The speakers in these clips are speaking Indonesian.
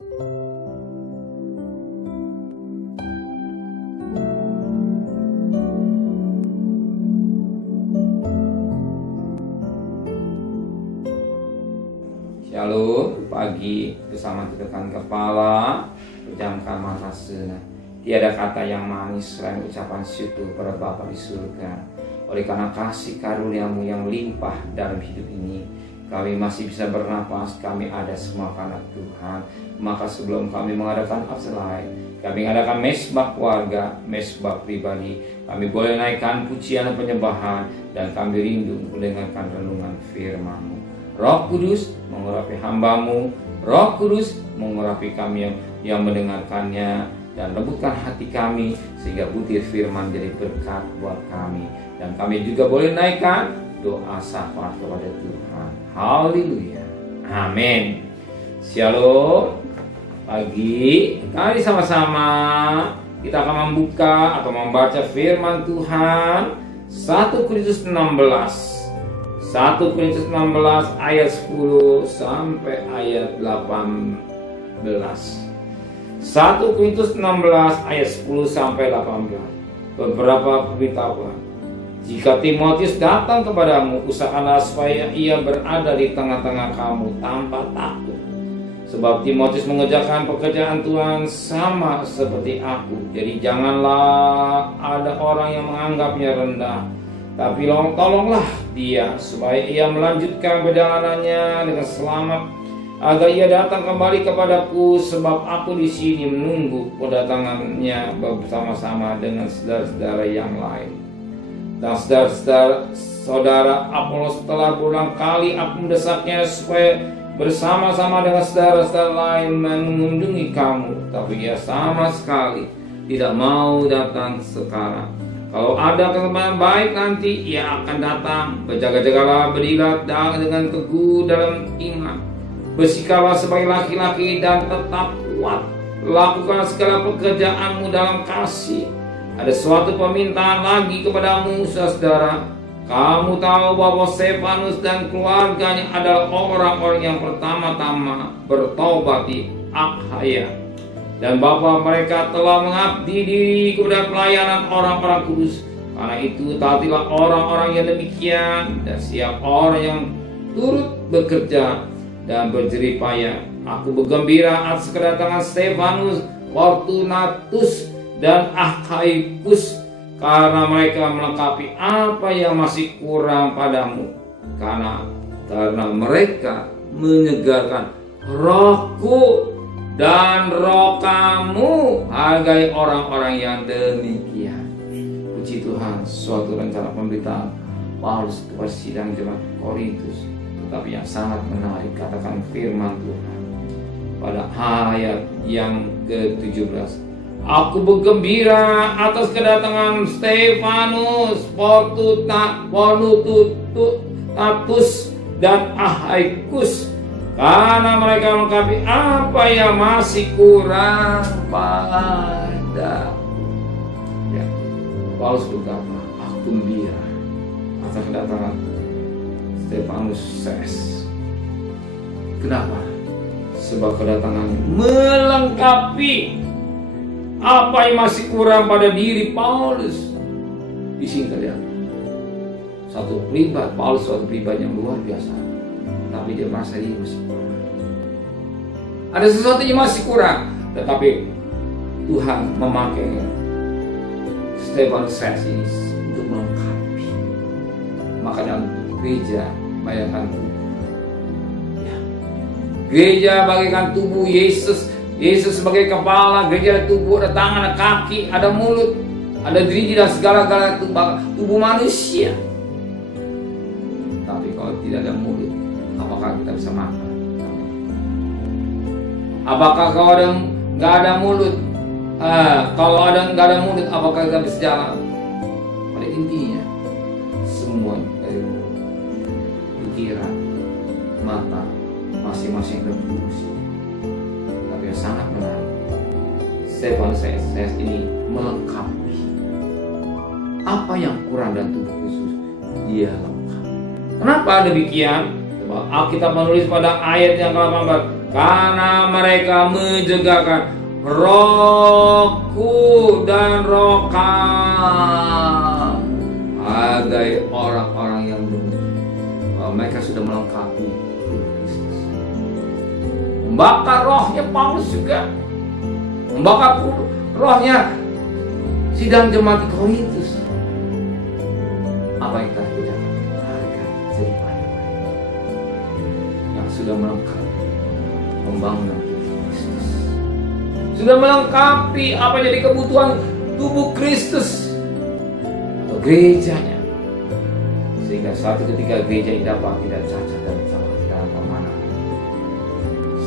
Shalom, pagi bersama tekan kepala, pejamkan mata sejenak. Tiada kata yang manis selain ucapan syukur pada Bapa di surga. Oleh karena kasih karunia-Mu yang limpah dalam hidup ini, kami masih bisa bernapas, kami ada semua karena Tuhan. Maka sebelum kami mengadakan abselai, kami mengadakan mesbah keluarga, mesbah pribadi, kami boleh naikkan pujian dan penyembahan, dan kami rindu mendengarkan renungan firman-Mu. Roh Kudus mengurapi hamba-Mu, Roh Kudus mengurapi kami yang mendengarkannya, dan lembutkan hati kami sehingga butir firman jadi berkat buat kami, dan kami juga boleh naikkan doa syafaat kepada Tuhan. Haleluya, amin. Shalom. Pagi kali sama-sama kita akan membuka atau membaca firman Tuhan 1 Korintus 16 ayat 10 sampai ayat 18. 1 Korintus 16 ayat 10 sampai 18. Beberapa pemberitahuan. Jika Timotius datang kepadamu, usahakanlah supaya ia berada di tengah-tengah kamu tanpa takut. Sebab Timotius mengerjakan pekerjaan Tuhan sama seperti aku. Jadi janganlah ada orang yang menganggapnya rendah, tapi tolonglah dia supaya ia melanjutkan perjalanannya dengan selamat, agar ia datang kembali kepadaku, sebab aku di sini menunggu kedatangannya bersama-sama dengan saudara-saudara yang lain. Dan saudara Apolos telah berulang kali aku mendesaknya supaya bersama-sama dengan saudara-saudara lain mengunjungi kamu, tapi ia sama sekali tidak mau datang sekarang. Kalau ada kesempatan baik nanti ia akan datang. Berjaga-jagalah, berdirilah dengan teguh dalam iman. Bersikaplah sebagai laki-laki dan tetap kuat. Lakukan segala pekerjaanmu dalam kasih. Ada suatu permintaan lagi kepadamu, saudara. Kamu tahu bahwa Stefanus dan keluarganya adalah orang-orang yang pertama-tama bertobat di Akhaya. Dan Bapa mereka telah mengabdi diri kepada pelayanan orang-orang kudus. Karena itu taatilah orang-orang yang demikian, dan siap orang yang turut bekerja dan berjeripaya. Aku bergembira atas kedatangan Stefanus, Fortunatus, dan Akhaikus, karena mereka melengkapi apa yang masih kurang padamu. Karena mereka menyegarkan rohku dan roh kamu. Hargai orang-orang yang demikian. Puji Tuhan, suatu rencana pemberitaan Paulus kepada sidang jemaat Korintus, tetapi yang sangat menarik, katakan firman Tuhan pada ayat yang ke-17. Aku bergembira atas kedatangan Stefanus, Fortunatus, dan Akhaikus, karena mereka melengkapi apa yang masih kurang padaku. Ya, Paulus berkata, aku gembira atas kedatangan Stefanus. Kenapa? Sebab kedatangannya melengkapi apa yang masih kurang pada diri Paulus. Di sini terlihat Paulus suatu pribadi yang luar biasa, tapi dia merasa dia masih kurang. Ada sesuatu yang masih kurang, tetapi Tuhan memakai Stefanus ini untuk melengkapi. Maka dalam gereja bayangkan tubuh, ya. Gereja bagaikan tubuh Yesus. Yesus sebagai kepala, gereja ada tubuh, ada tangan, ada kaki, ada mulut, ada diri dan segala-galanya tubuh manusia. Tapi kalau tidak ada mulut, apakah kita bisa makan? Apakah kalau nggak ada mulut, nggak ada mulut, apakah kita bisa jalan? Pada intinya, semua dari mulut, pikiran, mata, masing-masing berfungsi. Tapi yang sangat menarik, Stefanus ini melengkapi apa yang kurang dan tubuh Yesus, dia lengkap. Kenapa demikian? Alkitab menulis pada ayat yang ke-18, karena mereka menjagakan rohku dan roh kamu. Hargai orang-orang yang bermuji. Mereka sudah melengkapi Kristus. Membakar rohnya Paulus juga. Membakar rohnya sidang jemaat di Korintus. Apa yang kita kerjakan? Hargai jeripaya yang sudah melengkapi pembangunan Kristus. Sudah melengkapi apa jadi kebutuhan tubuh Kristus atau gerejanya. Sehingga suatu ketika gereja dapat tidak cacat dan salah dalam keamanan.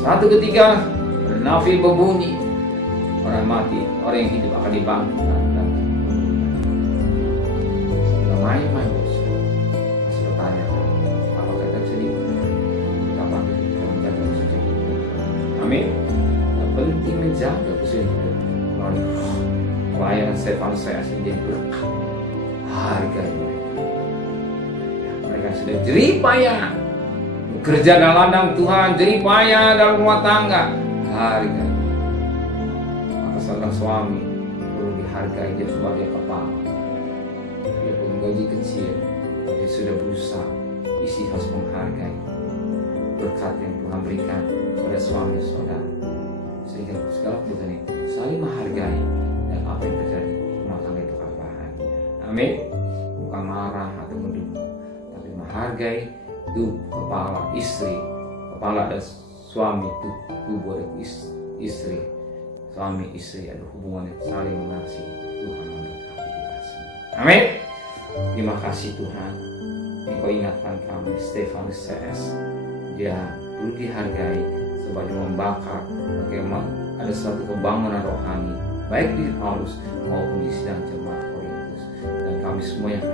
Suatu ketika nafil berbunyi, orang mati, orang yang hidup akan dibangkitkan. Tidak main-main bos. Masih bertanya, apakah kita bisa dibunuh? Kapan kita menjaga kesucian hidup? Amin. Yang penting menjaga kesucian hidup. Pelayanan Stefanus saya asli jadi berkat. Hargai mereka. Mereka sudah jeripaya bekerja dalam ladang Tuhan, jeripaya dalam rumah tangga. Hargai. Maka seorang suami perlu dihargai dia sebagai kepala. Dia punya gaji kecil, dia sudah berusaha. Istri harus menghargai berkat yang Tuhan berikan pada suami saudara. Sehingga segala kebutuhan itu saling menghargai, dan apa yang terjadi rumah tangga itu akan bahagia. Amin. Bukan marah atau mendukung, tapi menghargai tubuh kepala istri, kepala dan suami tubuh istri, suami istri ada hubungan yang saling mengasihi. Tuhan memberkati kita semua. Amin. Terima kasih Tuhan. Engkau ingatkan kami Stefanus CS, dia perlu dihargai sebagai membakar bagaimana ada suatu kebangunan rohani baik di Paulus maupun di sidang jemaat Korintus, dan kami semua yang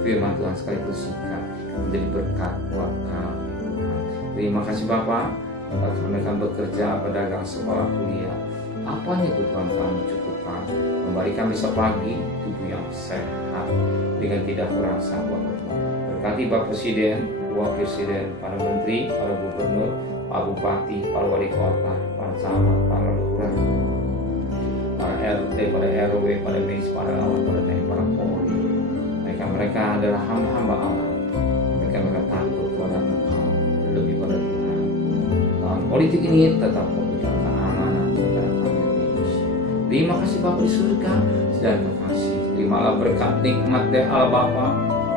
firman Tuhan sekaligus singkat menjadi berkat buat kami Tuhan. Terima kasih Bapak atas mereka bekerja, berdagang, sekolah, kuliah, apanya itu Tuhan kami cukupkan, memberi kami sepagi tubuh yang sehat dengan tidak kurang sahabat. Berkati Bapak Presiden, Wakil Presiden, para Menteri, para Gubernur, Pak Bupati, para Wali Kota, para camat, para lurah, para RT, para RW, para medis, para lawan, para TNI, para Polri. Mereka adalah hamba-hamba Allah. Mereka takut kepada Engkau lebih pada Tuhan. Dalam politik ini tetap memberikan keamanan kepada kami Indonesia. Terima kasih Bapak di surga, dan terkasih. Terimalah berkat nikmat dari Allah Bapa,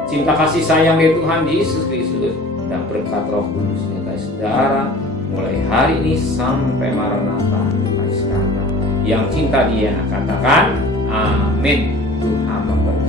cinta kasih sayang dari Tuhan Yesus Kristus, dan berkat Roh Kudus menyertai saudara mulai hari ini sampai Maranatha hari sekarang. Yang cinta Dia katakan amin. Tuhan memberkati.